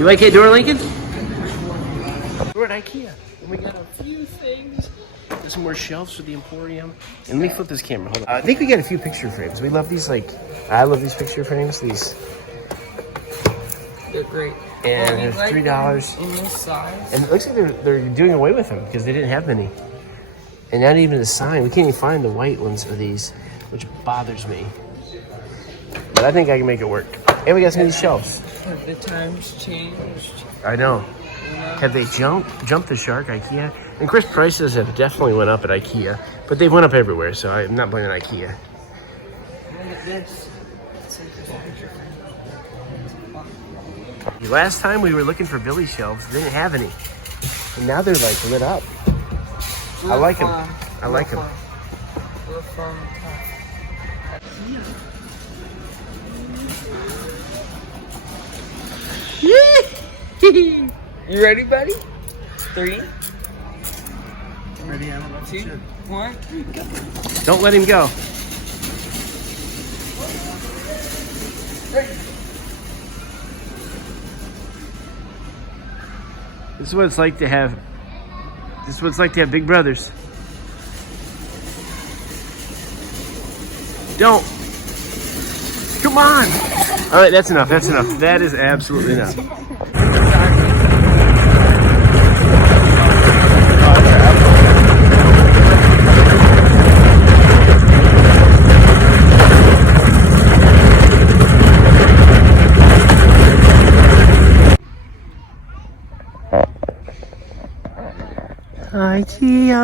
You like it, Dora Lincoln? We're at IKEA, and we got a few things. There's some more shelves for the Emporium. And let me flip this camera. Hold on. I think we got a few picture frames. We love these, like, I love these picture frames. These. They're great. And they're $3. In this size. And it looks like they're doing away with them because they didn't have many. And not even a sign. We can't even find the white ones of these, which bothers me. But I think I can make it work. And we got some of these shelves. Have the times changed? I know. Have they jumped the shark, IKEA? And of course, prices have definitely went up at IKEA, but they've went up everywhere, so I'm not blaming IKEA. Look at this. Last time we were looking for Billy shelves, they didn't have any. And now they're like lit up. I like them. I like them. Real fun. You ready, buddy? 3. Ready? I don't know. 2, 1. Don't let him go. This is what it's like to have. This is what it's like to have big brothers. Don't. Come on. All right, that's enough. That's enough. That is absolutely enough. IKEA.